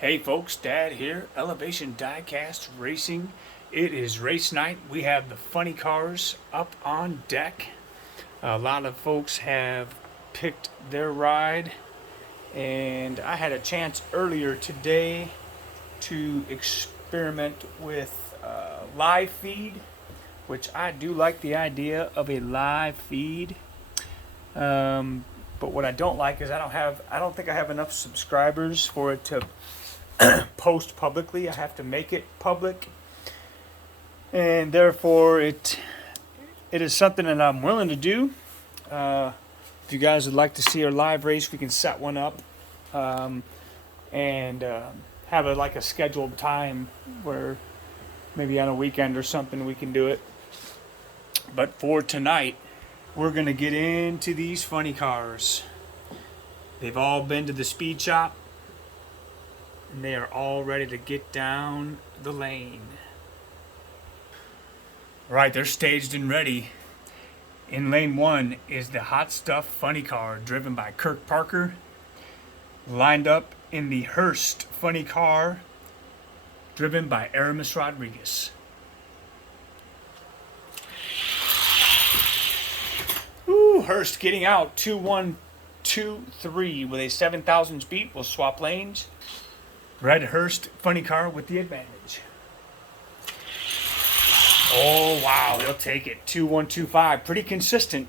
Hey folks, Dad here, Elevation Diecast Racing. It is race night. We have the funny cars up on deck. A lot of folks have picked their ride, and I had a chance earlier today to experiment with live feed, which I do like the idea of a live feed. But what I don't like is I don't think I have enough subscribers for it to post publicly. I have to make it public, and therefore it is something that I'm willing to do. If you guys would like to see our live race, we can set one up and have a scheduled time where maybe on a weekend or something we can do it. But for tonight, we're gonna get into these funny cars. They've all been to the speed shop, and they are all ready to get down the lane. All right, they're staged and ready. In lane one is the Hot Stuff Funny Car, driven by Kirk Parker. Lined up in the Hearst Funny Car, driven by Aramis Rodriguez. Ooh, Hearst getting out 2-1-2-3 with a 7,000 speed. We'll swap lanes. Red Hearst Funny Car with the advantage. Oh, wow, they'll take it. 2-1-2-5, pretty consistent.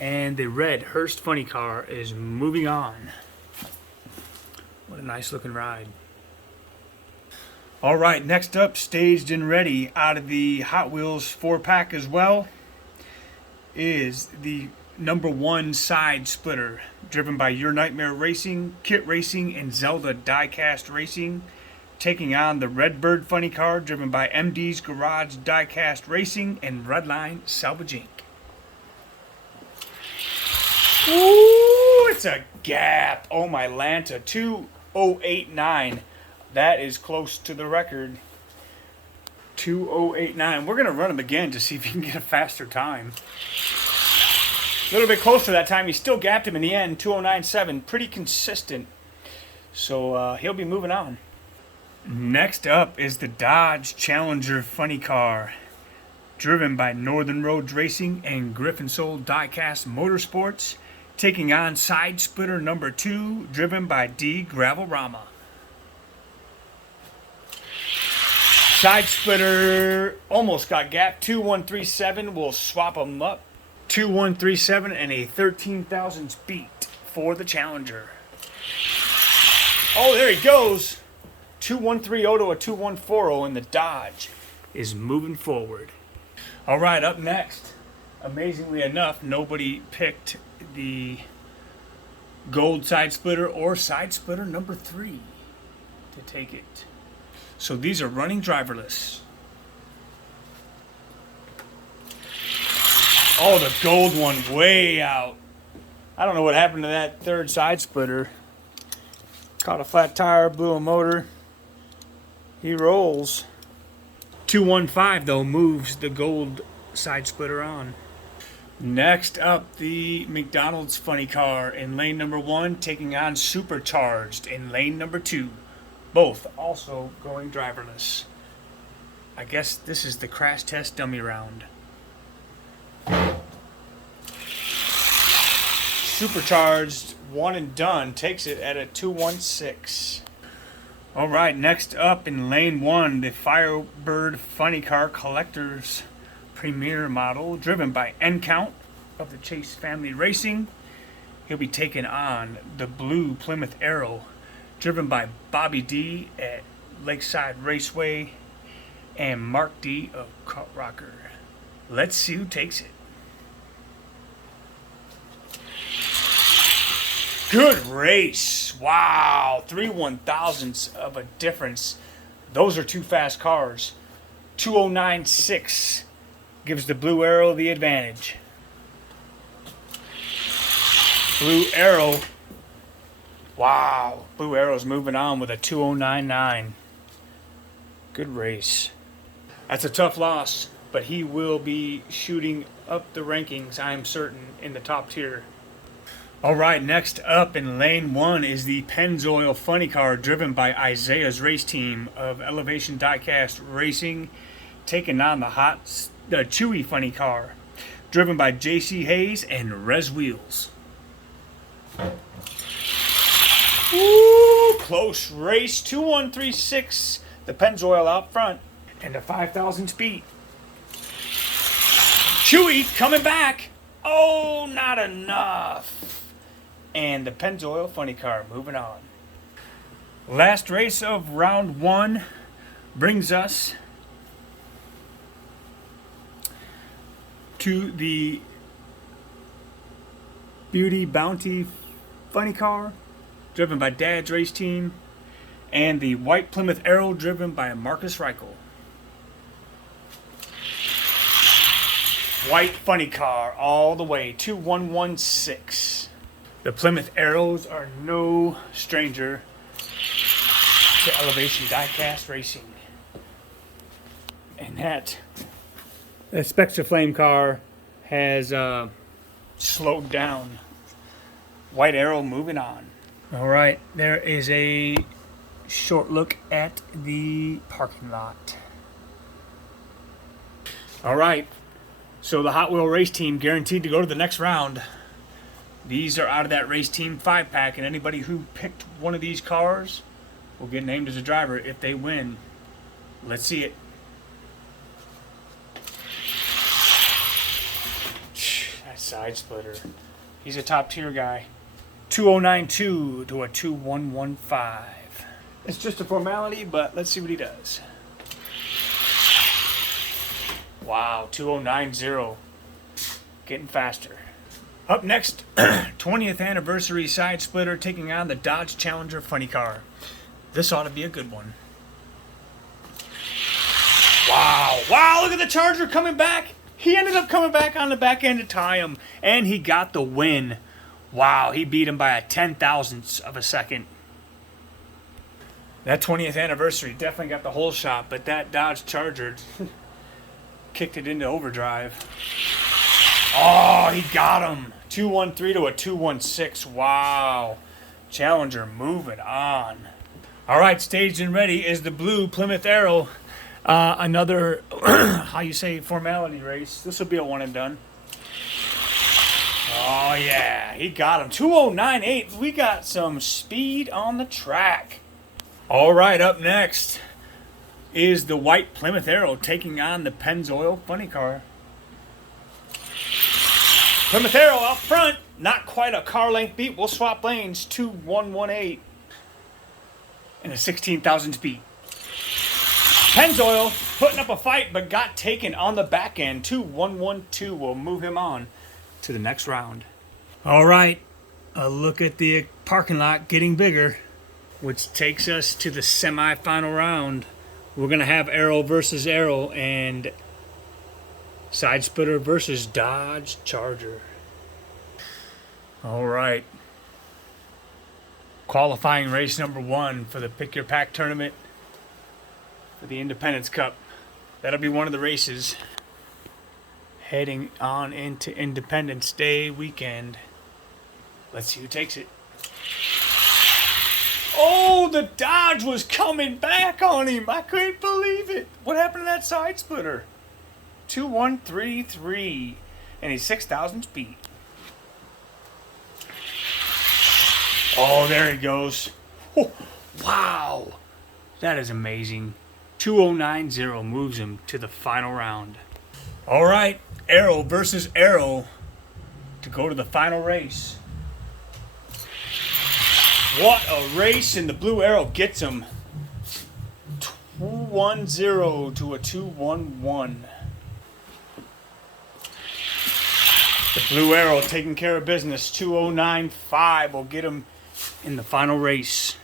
And the red Hearst Funny Car is moving on. What a nice looking ride. All right, next up, staged and ready out of the Hot Wheels 4-pack as well, is the number one side splitter, driven by Your Nightmare Racing, Kit Racing, and Zelda Diecast Racing, taking on the Redbird Funny Car, driven by MD's Garage Diecast Racing and Redline Salvage Inc. Ooh, it's a gap. Oh my Lanta, 2:08.9. That is close to the record. 2:08.9. We're gonna run him again to see if he can get a faster time. A little bit closer that time. He still gapped him in the end. 2:09.7. Pretty consistent. So he'll be moving on. Next up is the Dodge Challenger Funny Car, driven by Northern Roads Racing and Griffin Soul Diecast Motorsports, taking on Side Splitter number 2, driven by D Gravel Rama. Side Splitter almost got gapped. 2:137. We'll swap them up. 2:137 and a 13,000 speed for the Challenger. Oh, there he goes. 2:130 to a 2:140, and the Dodge is moving forward. All right, up next, amazingly enough, nobody picked the gold side splitter or side splitter number 3 to take it. So these are running driverless. Oh, the gold one way out. I don't know what happened to that third side splitter. Caught a flat tire, blew a motor. He rolls. 2:15 though moves the gold side splitter on. Next up, the McDonald's Funny Car in lane number 1, taking on Supercharged in lane number 2. Both also going driverless. I guess this is the crash test dummy round. Supercharged, one and done, takes it at a 2:16. All right, next up in lane 1, the Firebird Funny Car Collector's Premier Model, driven by N-Count of the Chase Family Racing. He'll be taking on the Blue Plymouth Arrow, driven by Bobby D at Lakeside Raceway and Mark D of Cut Rocker. Let's see who takes it. Good race. Wow. 3/1000ths of a difference. Those are two fast cars. 2:09.6 gives the Blue Arrow the advantage. Blue Arrow. Wow. Blue Arrow's moving on with a 2:09.9. Good race. That's a tough loss, but he will be shooting up the rankings, I'm certain, in the top tier. All right, next up in lane 1 is the Pennzoil Funny Car, driven by Isaiah's race team of Elevation Diecast Racing, taking on the Chewy Funny Car, driven by JC Hayes and Rez Wheels. Ooh, close race. 2136. The Pennzoil out front, and a 5,000 speed. Chewy coming back. Oh, not enough. And the Pennzoil Funny Car moving on. Last race of round 1 brings us to the Beauty Bounty Funny Car, driven by Dad's race team, and the White Plymouth Arrow, driven by Marcus Reichel. White Funny Car all the way, 2116. The Plymouth Arrows are no stranger to Elevation Diecast Racing. And that Spectra Flame car has slowed down. White Arrow moving on. All right, there is a short look at the parking lot. All right, so the Hot Wheel race team guaranteed to go to the next round. These are out of that race team 5-pack, and anybody who picked one of these cars will get named as a driver if they win. Let's see it. That side splitter. He's a top tier guy. 2092 to a 2115. It's just a formality, but let's see what he does. Wow, 2090. Getting faster. Up next, 20th anniversary side splitter, taking on the Dodge Challenger Funny Car. This ought to be a good one. Wow, look at the Charger coming back. He ended up coming back on the back end to tie him, and he got the win. Wow, he beat him by a 10,000th of a second. That 20th anniversary definitely got the whole shot, but that Dodge Charger kicked it into overdrive. Oh, he got him. 213 to a 216. Wow. Challenger moving on. All right, staged and ready is the blue Plymouth Arrow. Another, formality race. This will be a one and done. Oh, yeah. He got him. 2098. We got some speed on the track. All right, up next is the white Plymouth Arrow taking on the Pennzoil Funny Car. Plymouth Arrow out front. Not quite a car length beat. We'll swap lanes. 2118. And a 16,000 speed. Pennzoil putting up a fight, but got taken on the back end. 2112 will move him on to the next round. All right, a look at the parking lot getting bigger, which takes us to the semifinal round. We're gonna have Arrow versus Arrow and Side Splitter versus Dodge Charger. All right. Qualifying race number 1 for the Pick Your Pack tournament for the Independence Cup. That'll be one of the races heading on into Independence Day weekend. Let's see who takes it. Oh, the Dodge was coming back on him. I couldn't believe it. What happened to that side splitter? 2133 and a 6,000 speed. Oh, there he goes. Oh, wow. That is amazing. 2090 moves him to the final round. All right, Arrow versus Arrow to go to the final race. What a race, and the blue Arrow gets him. 210 to a 211. The blue Arrow taking care of business. 2095 will get him in the final race.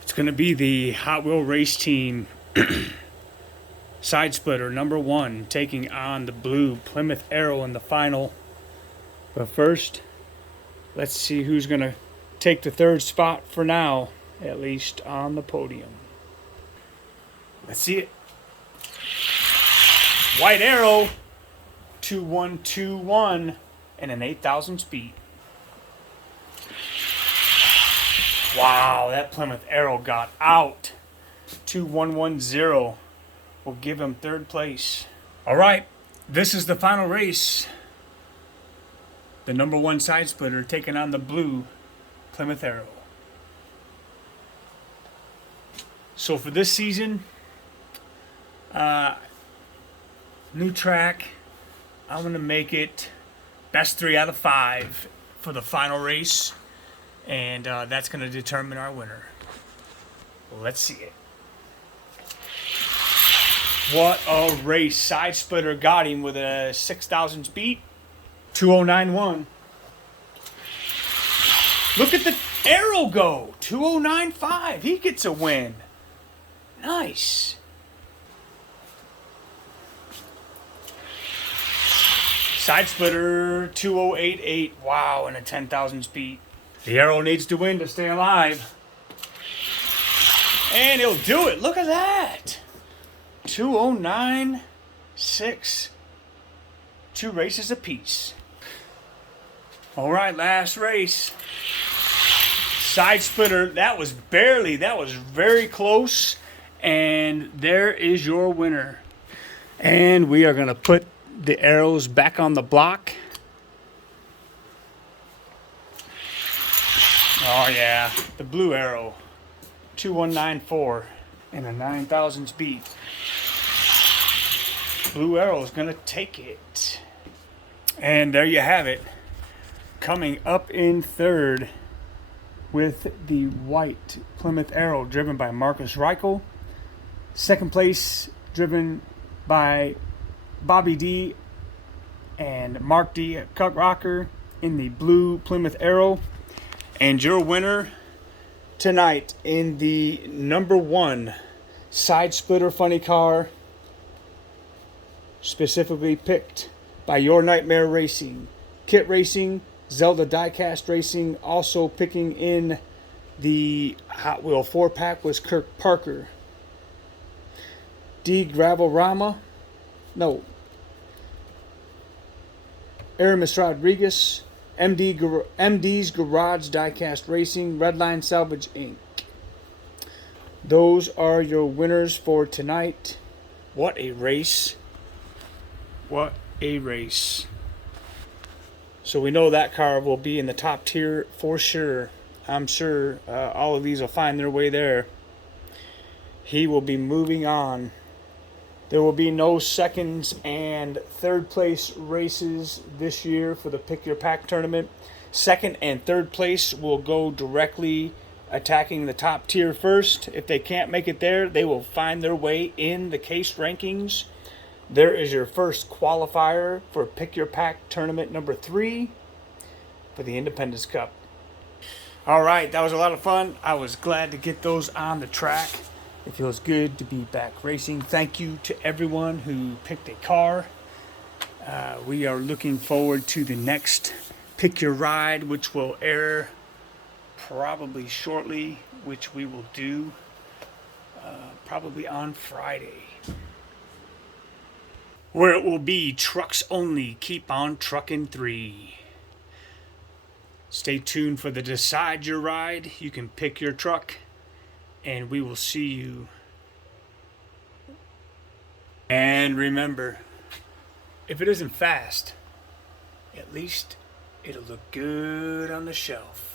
It's going to be the Hot Wheel race team side splitter number 1 taking on the blue Plymouth Arrow in the final. But first, let's see who's going to take the third spot for now, at least on the podium. Let's see it. White Arrow, 2121 and an 8,000 speed. Wow, that Plymouth Arrow got out. 2110 will give him third place. All right, this is the final race. The number 1 side splitter taking on the blue Plymouth Arrow. So for this season, new track, I'm going to make it best 3 out of 5 for the final race. And that's going to determine our winner. Let's see it. What a race. Side splitter got him with a 6,000 beat. 2091. Look at the Arrow go. 2095. He gets a win. Nice. Side splitter 2088. Wow, and a 10,000 speed. The Arrow needs to win to stay alive. And he'll do it. Look at that. 2096. 2 races apiece. All right, last race. Side splitter. That was very close. And there is your winner. And we are going to put the arrows back on the block. Oh yeah, the blue Arrow. 2194 and a 9,000 speed. Blue Arrow is going to take it. And there you have it. Coming up in third with the white Plymouth Arrow driven by Marcus Reichel. Second place driven by Bobby D and Mark D. Cutrocker in the blue Plymouth Arrow. And your winner tonight in the number 1 side splitter funny car, specifically picked by Your Nightmare Racing, Kit Racing, Zelda Diecast Racing. Also picking in the Hot Wheel 4-pack was Kirk Parker. D. Gravelrama. No. Aramis Rodriguez. MD's Garage Diecast Racing, Redline Salvage Inc. Those are your winners for tonight. What a race. What a race. So we know that car will be in the top tier for sure. I'm sure all of these will find their way there. He will be moving on. There will be no seconds and third place races this year for the Pick Your Pack tournament. Second and third place will go directly attacking the top tier first. If they can't make it there, they will find their way in the case rankings. There is your first qualifier for Pick Your Pack tournament number 3 for the Independence Cup. All right, that was a lot of fun. I was glad to get those on the track. It feels good to be back racing. Thank you to everyone who picked a car. We are looking forward to the next Pick Your Ride, which will air probably shortly, which we will do probably on Friday, where it will be trucks only. Keep on trucking 3. Stay tuned for the Decide Your Ride. You can pick your truck. And we will see you. And remember, if it isn't fast, at least it'll look good on the shelf.